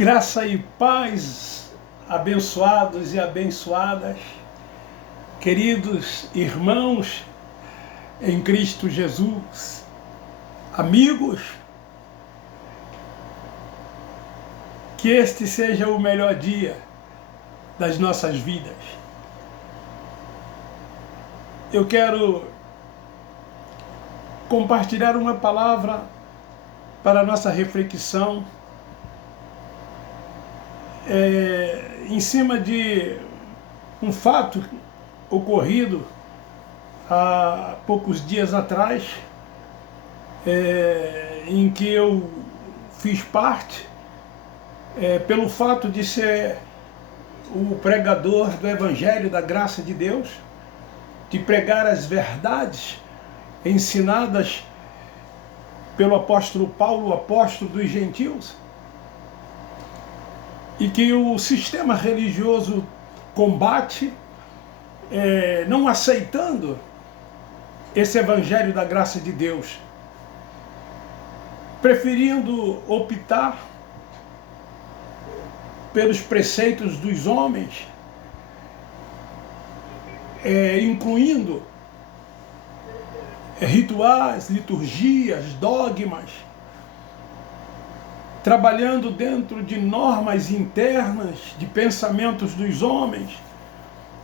Graça e paz, abençoados e abençoadas, queridos irmãos em Cristo Jesus, amigos, que este seja o melhor dia das nossas vidas. Eu quero compartilhar uma palavra para a nossa reflexão em cima de um fato ocorrido há poucos dias atrás, em que eu fiz parte, pelo fato de ser o pregador do Evangelho da Graça de Deus, de pregar as verdades ensinadas pelo apóstolo Paulo, o apóstolo dos gentios, e que o sistema religioso combate, não aceitando esse Evangelho da Graça de Deus, preferindo optar pelos preceitos dos homens, incluindo rituais, liturgias, dogmas, trabalhando dentro de normas internas, de pensamentos dos homens,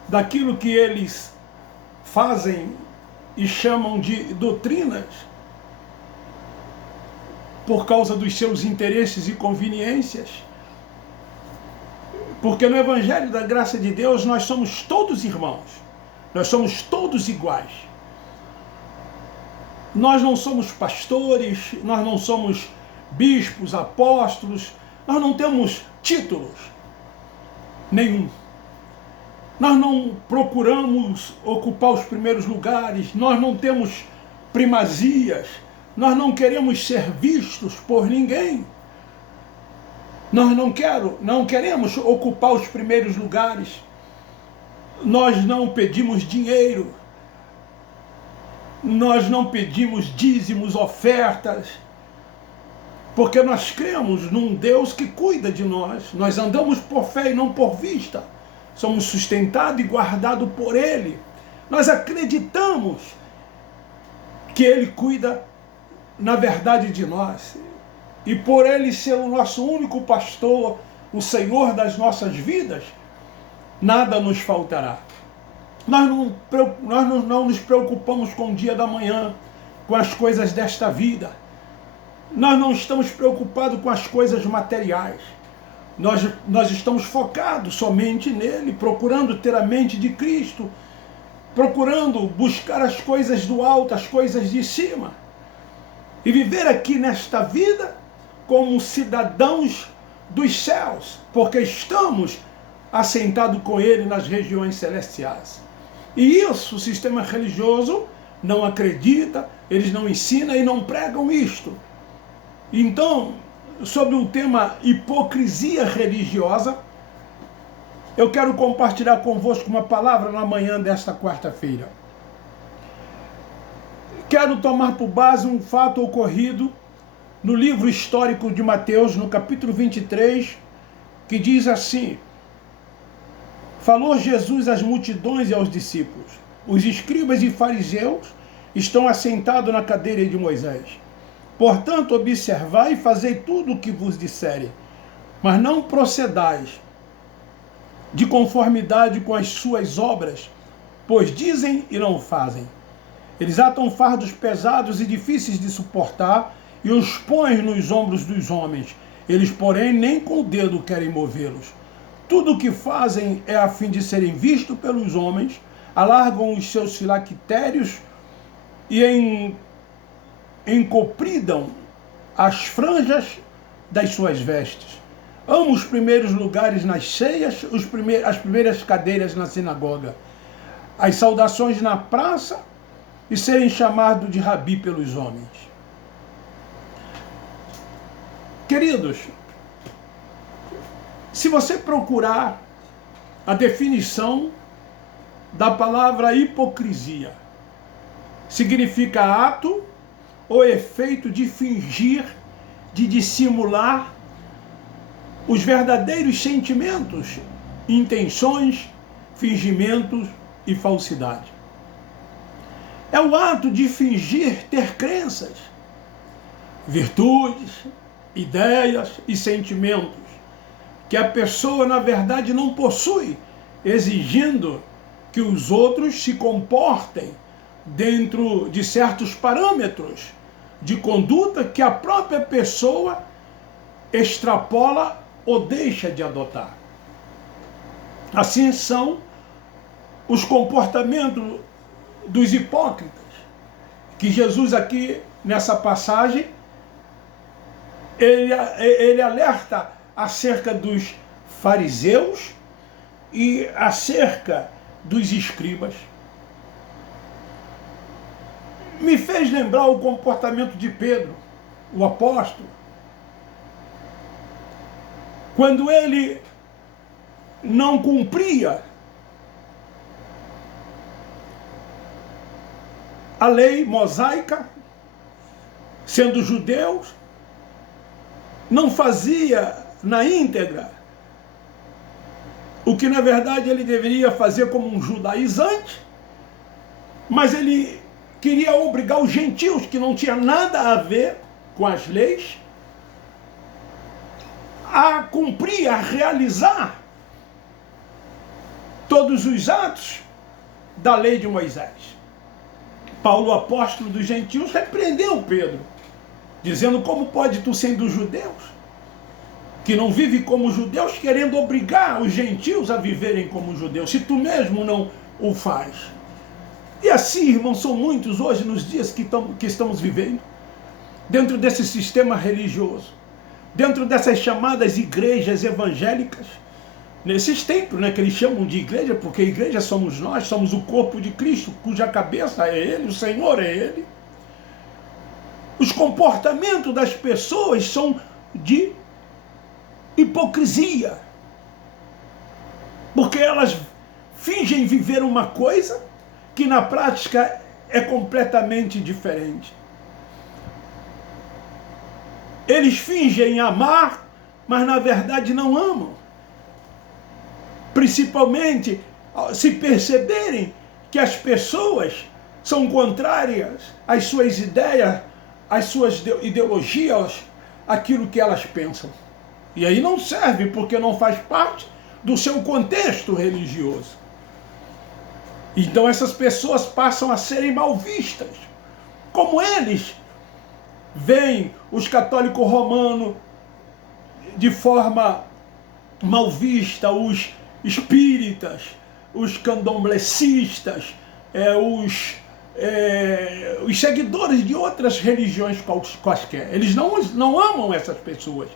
daquilo que eles fazem e chamam de doutrinas, por causa dos seus interesses e conveniências. Porque no Evangelho da Graça de Deus nós somos todos irmãos, nós somos todos iguais. Nós não somos pastores, nós não somos bispos, apóstolos, nós não temos títulos nenhum. Nós não procuramos ocupar os primeiros lugares, nós não temos primazias, nós não queremos ser vistos por ninguém. Nós não queremos ocupar os primeiros lugares. Nós não pedimos dinheiro, nós não pedimos dízimos, ofertas, porque nós cremos num Deus que cuida de nós. Nós andamos por fé e não por vista. Somos sustentados e guardados por Ele. Nós acreditamos que Ele cuida, na verdade, de nós. E por Ele ser o nosso único pastor, o Senhor das nossas vidas, nada nos faltará. Nós não nos preocupamos com o dia da manhã, com as coisas desta vida. Nós não estamos preocupados com as coisas materiais. Nós estamos focados somente nele, procurando ter a mente de Cristo, procurando buscar as coisas do alto, as coisas de cima, e viver aqui nesta vida como cidadãos dos céus, porque estamos assentados com ele nas regiões celestiais. E isso o sistema religioso não acredita, eles não ensinam e não pregam isto. Então, sobre o tema hipocrisia religiosa, eu quero compartilhar convosco uma palavra na manhã desta quarta-feira. Quero tomar por base um fato ocorrido no livro histórico de Mateus, no capítulo 23, que diz assim: falou Jesus às multidões e aos discípulos: os escribas e fariseus estão assentados na cadeira de Moisés. Portanto, observai e fazei tudo o que vos disserem, mas não procedais de conformidade com as suas obras, pois dizem e não fazem. Eles atam fardos pesados e difíceis de suportar e os põem nos ombros dos homens. Eles, porém, nem com o dedo querem movê-los. Tudo o que fazem é a fim de serem vistos pelos homens, alargam os seus filactérios e encopridam as franjas das suas vestes. Amam os primeiros lugares nas ceias, as primeiras cadeiras na sinagoga, as saudações na praça e serem chamados de rabi pelos homens. Queridos, se você procurar a definição da palavra hipocrisia, significa ato ou efeito de fingir, de dissimular os verdadeiros sentimentos, intenções, fingimentos e falsidade. É o ato de fingir ter crenças, virtudes, ideias e sentimentos que a pessoa, na verdade, não possui, exigindo que os outros se comportem dentro de certos parâmetros de conduta que a própria pessoa extrapola ou deixa de adotar. Assim são os comportamentos dos hipócritas, que Jesus aqui nessa passagem ele alerta acerca dos fariseus e acerca dos escribas. Me fez lembrar o comportamento de Pedro, o apóstolo, quando ele não cumpria a lei mosaica, sendo judeus, não fazia na íntegra o que na verdade ele deveria fazer como um judaizante, mas ele queria obrigar os gentios, que não tinha nada a ver com as leis, a cumprir, a realizar todos os atos da lei de Moisés. Paulo, apóstolo dos gentios, repreendeu Pedro, dizendo: como pode tu, sendo judeus, que não vive como judeus, querendo obrigar os gentios a viverem como judeus, se tu mesmo não o faz? E assim, irmãos, são muitos hoje nos dias que estamos vivendo, dentro desse sistema religioso, dentro dessas chamadas igrejas evangélicas, nesses templos, né, que eles chamam de igreja, porque a igreja somos nós, somos o corpo de Cristo, cuja cabeça é Ele, o Senhor é Ele. Os comportamentos das pessoas são de hipocrisia, porque elas fingem viver uma coisa que na prática é completamente diferente. Eles fingem amar, mas na verdade não amam. Principalmente se perceberem que as pessoas são contrárias às suas ideias, às suas ideologias, aquilo que elas pensam. E aí não serve, porque não faz parte do seu contexto religioso. Então essas pessoas passam a serem mal vistas. Como eles veem os católicos romanos de forma mal vista, os espíritas, os candomblecistas, os seguidores de outras religiões quaisquer. Eles não amam essas pessoas.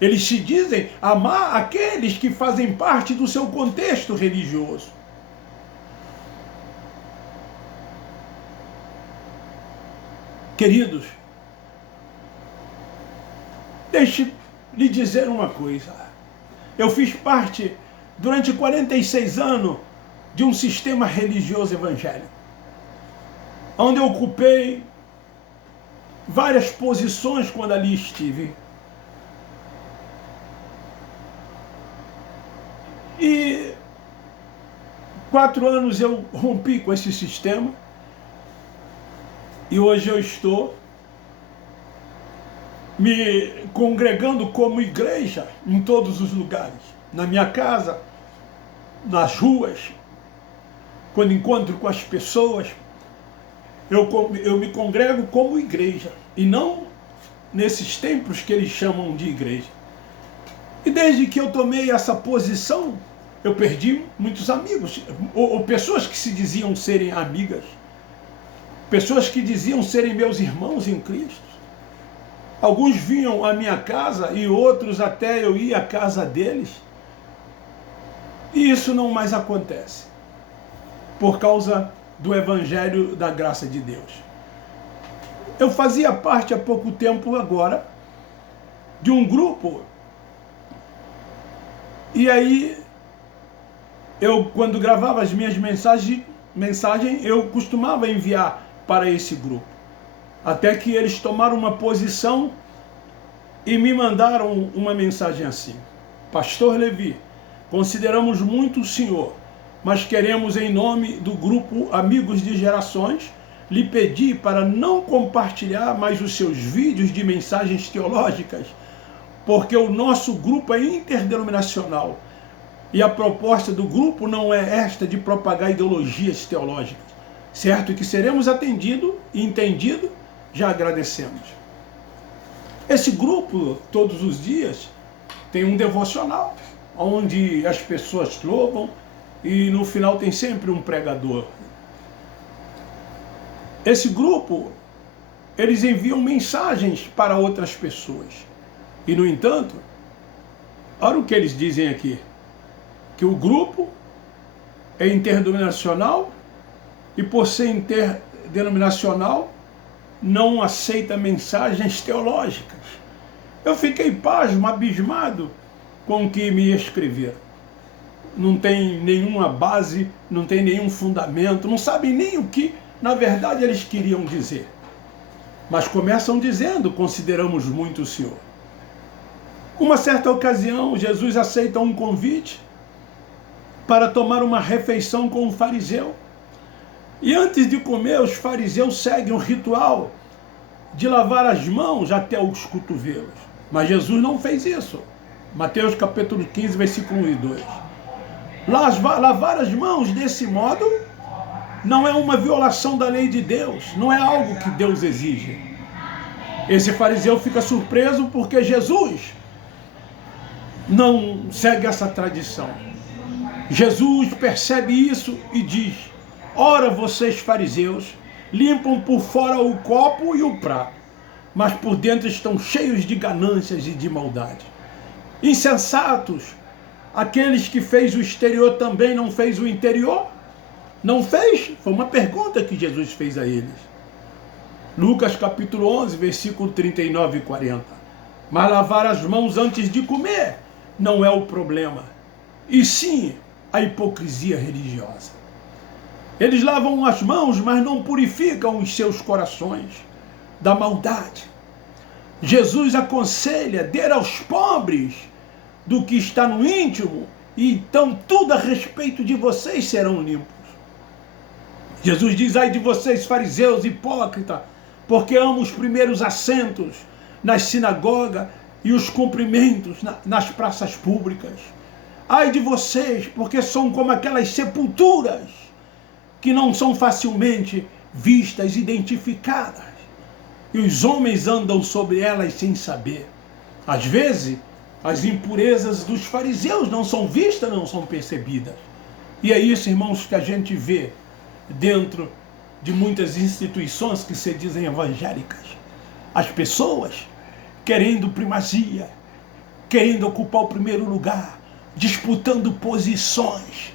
Eles se dizem amar aqueles que fazem parte do seu contexto religioso. Queridos, deixe lhe dizer uma coisa. Eu fiz parte, durante 46 anos, de um sistema religioso evangélico, onde eu ocupei várias posições quando ali estive. E 4 anos eu rompi com esse sistema, e hoje eu estou me congregando como igreja em todos os lugares. Na minha casa, nas ruas, quando encontro com as pessoas, eu me congrego como igreja, e não nesses templos que eles chamam de igreja. E desde que eu tomei essa posição, eu perdi muitos amigos, ou pessoas que se diziam serem amigas, pessoas que diziam serem meus irmãos em Cristo. Alguns vinham à minha casa e outros até eu ia à casa deles. E isso não mais acontece, por causa do Evangelho da graça de Deus. Eu fazia parte há pouco tempo agora de um grupo, e aí eu, quando gravava as minhas mensagens, eu costumava enviar para esse grupo, até que eles tomaram uma posição e me mandaram uma mensagem assim: Pastor Levi, consideramos muito o senhor, mas queremos, em nome do grupo Amigos de Gerações, lhe pedir para não compartilhar mais os seus vídeos de mensagens teológicas, porque o nosso grupo é interdenominacional e a proposta do grupo não é esta de propagar ideologias teológicas. Certo que seremos atendidos e entendidos, já agradecemos. Esse grupo, todos os dias, tem um devocional, onde as pessoas louvam e no final tem sempre um pregador. Esse grupo, eles enviam mensagens para outras pessoas. E, no entanto, olha o que eles dizem aqui, que o grupo é interdenominacional e, por ser interdenominacional, não aceita mensagens teológicas. Eu fiquei pasmo, abismado com o que me escreveram. Não tem nenhuma base, não tem nenhum fundamento, não sabem nem o que, na verdade, eles queriam dizer. Mas começam dizendo, consideramos muito o Senhor. Uma certa ocasião, Jesus aceita um convite para tomar uma refeição com um fariseu. E antes de comer, os fariseus seguem o ritual de lavar as mãos até os cotovelos. Mas Jesus não fez isso. Mateus capítulo 15, versículo 1 e 2. Lavar as mãos desse modo não é uma violação da lei de Deus, não é algo que Deus exige. Esse fariseu fica surpreso porque Jesus não segue essa tradição. Jesus percebe isso e diz: ora, vocês fariseus limpam por fora o copo e o prato, mas por dentro estão cheios de ganâncias e de maldade. Insensatos, aqueles que fez o exterior também não fez o interior? Não fez? Foi uma pergunta que Jesus fez a eles. Lucas capítulo 11, versículo 39 e 40. Mas lavar as mãos antes de comer não é o problema, e sim a hipocrisia religiosa. Eles lavam as mãos, mas não purificam os seus corações da maldade. Jesus aconselha: dê aos pobres do que está no íntimo, e então tudo a respeito de vocês serão limpos. Jesus diz: ai de vocês, fariseus hipócritas, porque amam os primeiros assentos nas sinagogas e os cumprimentos nas praças públicas. Ai de vocês, porque são como aquelas sepulturas que não são facilmente vistas, identificadas, e os homens andam sobre elas sem saber. Às vezes, as impurezas dos fariseus não são vistas, não são percebidas. E é isso, irmãos, que a gente vê dentro de muitas instituições que se dizem evangélicas. As pessoas querendo primazia, querendo ocupar o primeiro lugar, disputando posições,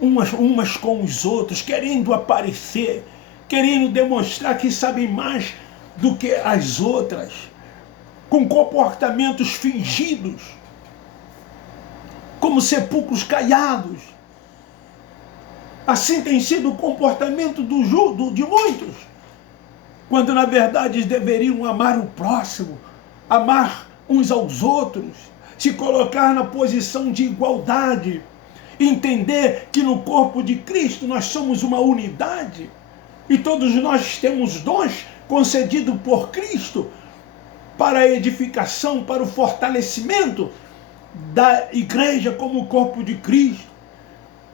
umas com os outros, querendo aparecer, querendo demonstrar que sabem mais do que as outras, com comportamentos fingidos, como sepulcros caiados. Assim tem sido o comportamento de muitos, quando na verdade eles deveriam amar o próximo, amar uns aos outros, se colocar na posição de igualdade, entender que no corpo de Cristo nós somos uma unidade e todos nós temos dons concedidos por Cristo para a edificação, para o fortalecimento da igreja como corpo de Cristo.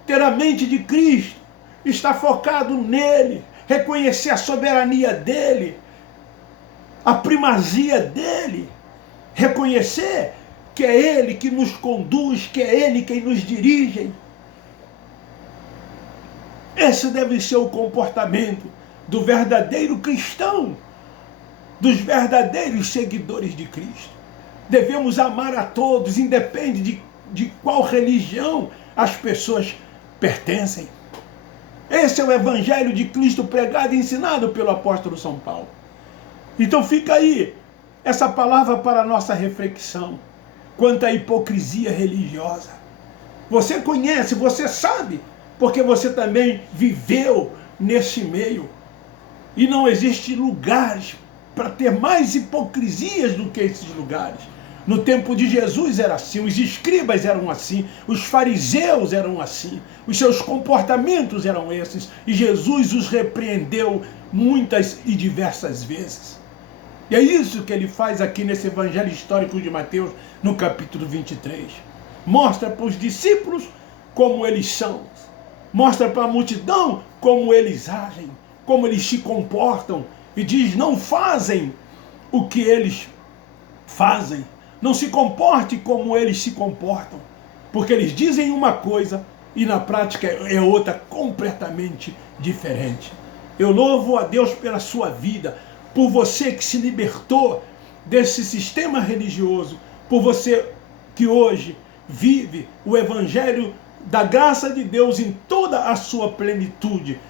Ter a mente de Cristo, estar focado nele, reconhecer a soberania dele, a primazia dele, reconhecer que é ele que nos conduz, que é ele quem nos dirige. Esse deve ser o comportamento do verdadeiro cristão, dos verdadeiros seguidores de Cristo. Devemos amar a todos, independe de qual religião as pessoas pertencem. Esse é o evangelho de Cristo pregado e ensinado pelo apóstolo São Paulo. Então fica aí essa palavra para a nossa reflexão quanto à hipocrisia religiosa. Você conhece, você sabe, porque você também viveu nesse meio. E não existe lugares para ter mais hipocrisias do que esses lugares, No tempo de Jesus era assim, os escribas eram assim, os fariseus eram assim, os seus comportamentos eram esses, e Jesus os repreendeu muitas e diversas vezes. E é isso que ele faz aqui nesse evangelho histórico de Mateus, no capítulo 23. Mostra para os discípulos como eles são, mostra para a multidão como eles agem, como eles se comportam, e diz: não fazem o que eles fazem, não se comporte como eles se comportam, porque eles dizem uma coisa e na prática é outra completamente diferente. Eu louvo a Deus pela sua vida, por você que se libertou desse sistema religioso, por você que hoje vive o evangelho da graça de Deus em toda a sua plenitude,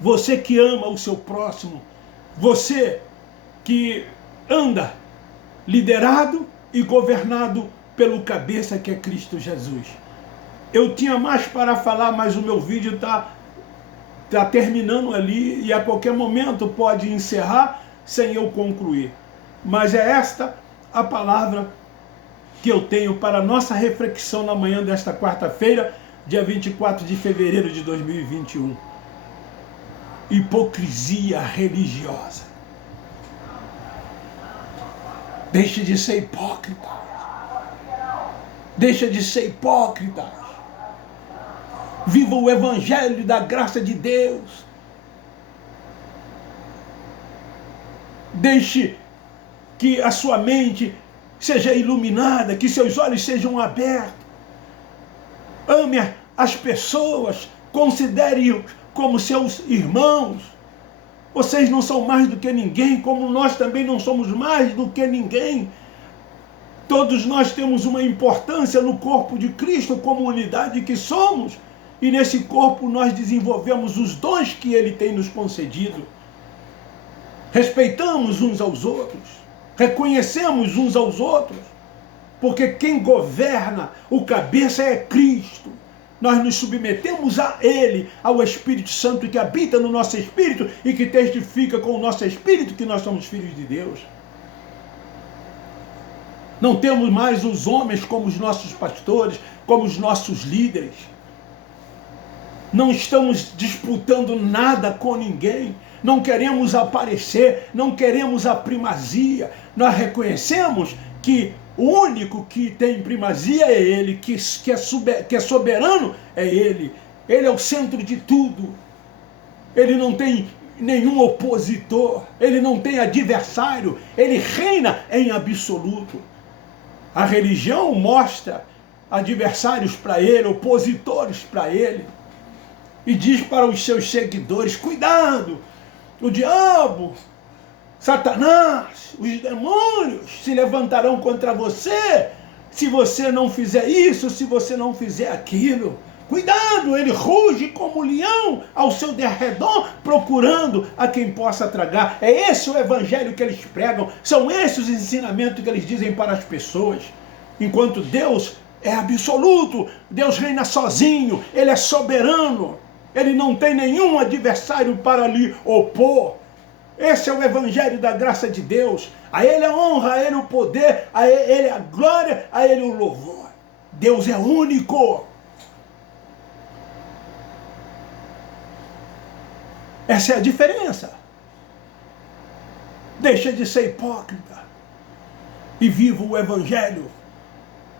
você que ama o seu próximo, você que anda liderado e governado pelo cabeça que é Cristo Jesus. Eu tinha mais para falar, mas o meu vídeo está terminando ali e a qualquer momento pode encerrar sem eu concluir. Mas é esta a palavra que eu tenho para a nossa reflexão na manhã desta quarta-feira, dia 24 de fevereiro de 2021. Hipocrisia religiosa. Deixe de ser hipócrita. Deixa de ser hipócrita. Viva o evangelho da graça de Deus. Deixe que a sua mente seja iluminada, que seus olhos sejam abertos. Ame as pessoas, considere-os como seus irmãos. Vocês não são mais do que ninguém, como nós também não somos mais do que ninguém. Todos nós temos uma importância no corpo de Cristo, como unidade que somos, e nesse corpo nós desenvolvemos os dons que Ele tem nos concedido. Respeitamos uns aos outros, reconhecemos uns aos outros, porque quem governa o cabeça é Cristo. Nós nos submetemos a Ele, ao Espírito Santo que habita no nosso espírito e que testifica com o nosso espírito que nós somos filhos de Deus. Não temos mais os homens como os nossos pastores, como os nossos líderes. Não estamos disputando nada com ninguém. Não queremos aparecer, não queremos a primazia. Nós reconhecemos que o único que tem primazia é Ele, que é soberano é Ele. Ele é o centro de tudo. Ele não tem nenhum opositor, Ele não tem adversário, Ele reina em absoluto. A religião mostra adversários para Ele, opositores para Ele, e diz para os seus seguidores: cuidado, o diabo, Satanás, os demônios se levantarão contra você, se você não fizer isso, se você não fizer aquilo. Cuidado, ele ruge como leão ao seu derredor, procurando a quem possa tragar. É esse o evangelho que eles pregam, são esses os ensinamentos que eles dizem para as pessoas. Enquanto Deus é absoluto, Deus reina sozinho, Ele é soberano, Ele não tem nenhum adversário para lhe opor. Esse é o evangelho da graça de Deus. A Ele a honra, a Ele o poder, a Ele a glória, a Ele o louvor. Deus é único. Essa é a diferença. Deixa de ser hipócrita e viva o evangelho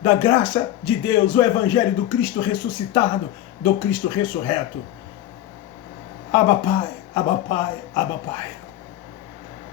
da graça de Deus, o evangelho do Cristo ressuscitado, do Cristo ressurreto. Abba Pai, Abba Pai, Abba Pai.